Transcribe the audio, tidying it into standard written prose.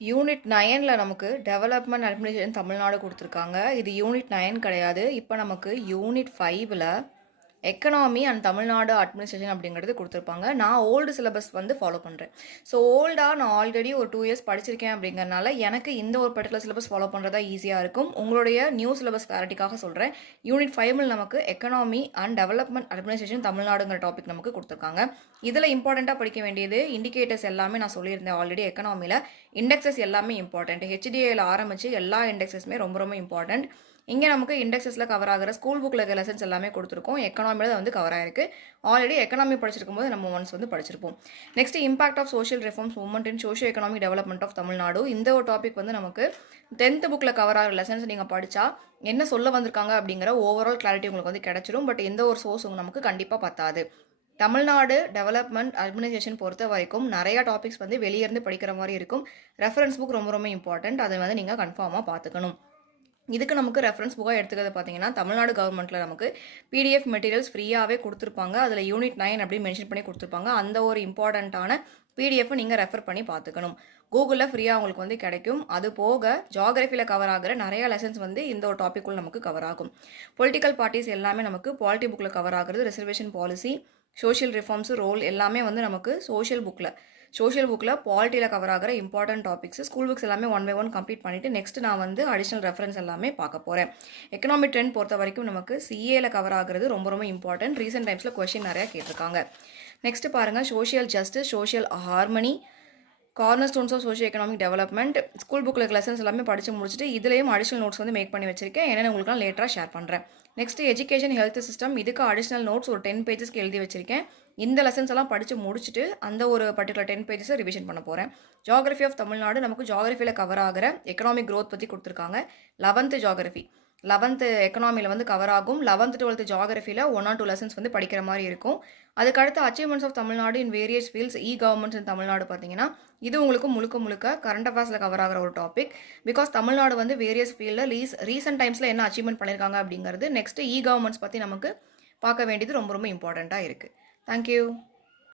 Unit 9ல நமக்கு development administration Tamil Nadu கொடுத்துருக்காங்க. இது யூனிட் 9 கிடையாது. இப்போ நமக்கு யூனிட் 5ல் எக்கனாமி அண்ட் தமிழ்நாடு அட்மினிஸ்ட்ரேஷன் அப்படிங்கிறது கொடுத்துருப்பாங்க. நான் ஓல்டு சிலபஸ் வந்து ஃபாலோ பண்ணுறேன். ஸோ ஓல்டாக நான் ஆல்ரெடி ஒரு 2 இயர்ஸ் படிச்சிருக்கேன் அப்படிங்கிறனால எனக்கு இந்த ஒரு பர்டிகுலர் சிலபஸ் ஃபாலோ பண்ணுறதா ஈஸியாக இருக்கும். உங்களுடைய நியூ சிலபஸ் கிளாரிட்டிக்காக சொல்கிறேன். யூனிட் 5ல் நமக்கு எக்கனாமி அண்ட் டெவலப்மெண்ட் அட்மினிஸ்ட்ரேஷன் தமிழ்நாடுங்கிற டாபிக் நமக்கு கொடுத்துருக்காங்க. இதில் இம்பார்ட்டண்ட்டாக படிக்க வேண்டியது இண்டிகேட்டர்ஸ் எல்லாமே நான் சொல்லியிருந்தேன் ஆல்ரெடி. எக்கனாமியில் இண்டெக்ஸஸ் எல்லாமே இம்பார்ட்டண்ட். ஹெச்டிஏல ஆரம்பித்து எல்லா இண்டெக்ஸஸுமே ரொம்ப ரொம்ப இம்பார்ட்டண்ட். இங்கே நமக்கு இண்டெக்ஸஸில் கவர் ஆகிற ஸ்கூல் புக்கில் இருக்க லெசன்ஸ் எல்லாமே கொடுத்துருக்கோம். எக்கனாமியில் வந்து கவர் ஆகிருக்கு. ஆல்ரெடி எக்கனாமி படிச்சிருக்கும் போது நம்ம ஒன்ஸ் வந்து படிச்சிருப்போம். Next impact of social reforms movement in socio economic development of Tamil Nadu. இந்த ஒரு டாபிக் வந்து நமக்கு 10th புக்கில் கவர் ஆகிற லெசன்ஸ் நீங்கள் படித்தா என்ன சொல்ல வந்திருக்காங்க அப்படிங்கிற ஓவரால் கிளாரிட்டி உங்களுக்கு வந்து கிடைச்சிடும். பட் எந்த ஒரு சோர்ஸ் நமக்கு கண்டிப்பாக பத்தாது. தமிழ்நாடு டெவலப்மெண்ட் அட்மினிஸ்ட்ரேஷன் பொறுத்த வரைக்கும் நிறையா டாபிக்ஸ் வந்து வெளியேருந்து படிக்கிற மாதிரி இருக்கும். ரெஃபரன்ஸ் புக் ரொம்ப ரொம்ப இம்பார்ட்டண்ட். அதை வந்து நீங்கள் கன்ஃபார்மாக பார்த்துக்கணும். இதுக்கு நமக்கு ரெஃபரன்ஸ் புக்காக எடுத்துக்கிறது பார்த்தீங்கன்னா தமிழ்நாடு கவர்மெண்ட்டில் நமக்கு பிடிஎஃப் மெட்டீரியல்ஸ் ஃப்ரீயாகவே கொடுத்துருப்பாங்க. அதில் யூனிட் 9 அப்படின்னு மென்ஷன் பண்ணி கொடுத்துருப்பாங்க. அந்த ஒரு இம்பார்ட்டண்ட்டான பிடிஎஃப்பை நீங்கள் ரெஃபர் பண்ணி பார்த்துக்கணும். கூகுளில் ஃப்ரீயாக உங்களுக்கு வந்து கிடைக்கும். அது போக ஜாகிரஃபியில் கவர் ஆகிற நிறைய லெசன்ஸ் வந்து இந்த ஒரு டாப்பிக்குள்ள நமக்கு கவர் ஆகும். பொலிட்டிக்கல் பார்ட்டிஸ் எல்லாமே நமக்கு பாலிட்டி புக்கில் கவர் ஆகுறது. Reservation policy, social reforms, role எல்லாமே வந்து நமக்கு சோஷியல் புக்கில் பாலிட்டியில் கவர் ஆகிற இம்பார்ட்டன்ட் டாபிக்ஸ். ஸ்கூல் புக்ஸ் எல்லாமே 1 by 1 கம்ப்ளீட் பண்ணிவிட்டு நெக்ஸ்ட் நான் வந்து அடிஷனல் ரெஃபரன்ஸ் எல்லாமே பார்க்க போகிறேன். எக்கனாமிக் ட்ரெண்ட் பொறுத்த வரைக்கும் நமக்கு சிஏல கவர் ஆகிறது ரொம்ப ரொம்ப இம்பார்ட்டன்ட். ரீசெண்ட் டைம்ஸில் கொஸ்டின் நிறையா கேட்டிருக்காங்க. நெக்ஸ்ட் பாருங்கள், social justice, social harmony, corner stones of socio economic development. School புக்கில் இருக்க லெசன்ஸ் எல்லாமே படித்து முடிச்சுட்டு இதுலேயும் அடிஷனல் நோட்ஸ் வந்து மேக் பண்ணி வச்சிருக்கேன். என்னென்ன உங்களுக்கு நான் லேட்டராக ஷேர் பண்ணுறேன். Next education health system. இதுக்கு அடிஷனல் நோட்ஸ் ஒரு 10 பேஜஸ்க்கு எழுதி வச்சிருக்கேன். இந்த லெசன்ஸ் எல்லாம் படித்து முடிச்சுட்டு அந்த ஒரு பர்டிகுலர் 10 பேஜஸை ரிவிஷன் பண்ண போகிறேன். ஜாகிரஃபி ஆஃப் தமிழ்நாடு நமக்கு ஜாகிரஃபியில் கவர் ஆகிற எக்கனாமிக் க்ரோத் பற்றி கொடுத்துருக்காங்க. 11th ஜாகிரஃபி, 11th எக்கனாமியில் வந்து கவர் ஆகும். 11th 12th ஜாகிரஃபியில் 1 or 2 லெசன்ஸ் வந்து படிக்கிற மாதிரி இருக்கும். அதுக்கடுத்து achievements of Tamil Nadu in various fields, governments in Tamil Nadu பார்த்தீங்கன்னா இது உங்களுக்கு முழுக்க கரண்ட் அஃபேர்ஸில் கவர் ஆகிற ஒரு டாபிக். பிகாஸ் தமிழ்நாடு வந்து வேரியஸ் ஃபீல்டில் ரீசெண்ட் டைம்ஸில் என்ன அச்சீவ்மெண்ட் பண்ணியிருக்காங்க அப்படிங்கிறது. நெக்ஸ்ட் கவர்மெண்ட்ஸ் பற்றி நமக்கு பார்க்க வேண்டியது ரொம்ப ரொம்ப இம்பார்ட்டண்ட்டாக இருக்குது. தேங்க்யூ.